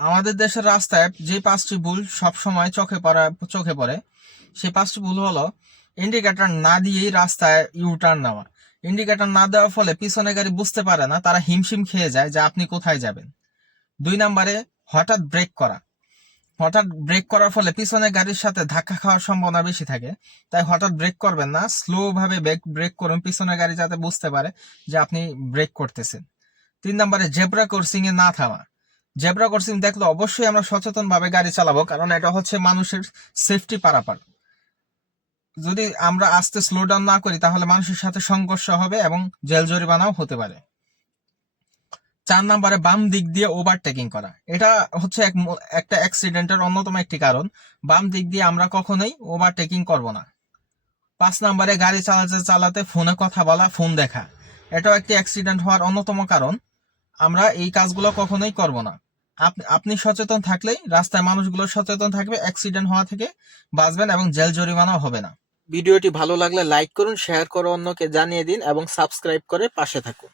আমাদের দেশের রাস্তায় যে পাঁচটি ভুল সবসময় চোখে পড়া, চোখে পড়ে, সেই পাঁচটি ভুল হলো ইন্ডিকেটর না দিয়েই রাস্তায় ইউ টার্ন নেওয়া। ইন্ডিকেটর না দেওয়ার ফলে পিছনে গাড়ি বুঝতে পারে না, তারা হিমশিম খেয়ে যায় যে আপনি কোথায় যাবেন। দুই নম্বরে হঠাৎ ব্রেক করা। হঠাৎ ব্রেক করার ফলে পিছনে গাড়ির সাথে ধাক্কা খাওয়ার সম্ভাবনা বেশি থাকে, তাই হঠাৎ ব্রেক করবেন না স্লো ভাবে ব্রেক ব্রেক করুন, পিছনে গাড়ি যাতে বুঝতে পারে যে আপনি ব্রেক করতেছেন। তিন নম্বরে জেব্রা ক্রসিং এ না থামা। জেব্রা ক্রসিং দেখলে অবশ্যই আমরা সচেতন ভাবে গাড়ি চালাবো, কারণ এটা হচ্ছে মানুষের সেফটি পারাপার। যদি আমরা আস্তে স্লো ডাউন না করি, তাহলে মানুষের সাথে সংঘর্ষ হবে এবং জেল জরিমানাও হতে পারে। চার নম্বরে বাম দিক দিয়ে ওভারটেকিং করা। এটা হচ্ছে এক একটা অ্যাক্সিডেন্টের অন্যতম একটি কারণ। বাম দিক দিয়ে আমরা কখনোই ওভারটেকিং করব না। পাঁচ নম্বরে গাড়ি চালাতে চালাতে ফোনে কথা বলা, ফোন দেখা। এটাও একটি অ্যাক্সিডেন্ট হওয়ার অন্যতম কারণ। আমরা এই কাজগুলো কখনোই করব না। আপ- আপনি সচেতন থাকলেই রাস্তায় মানুষগুলো সচেতন থাকবে অ্যাক্সিডেন্ট হওয়া থেকে বাঁচবেন এবং জেল জরিমানাও হবে না। ভিডিওটি ভালো লাগলে লাইক করুন শেয়ার করে অন্যকে জানিয়ে দিন এবং সাবস্ক্রাইব করে পাশে থাকুন।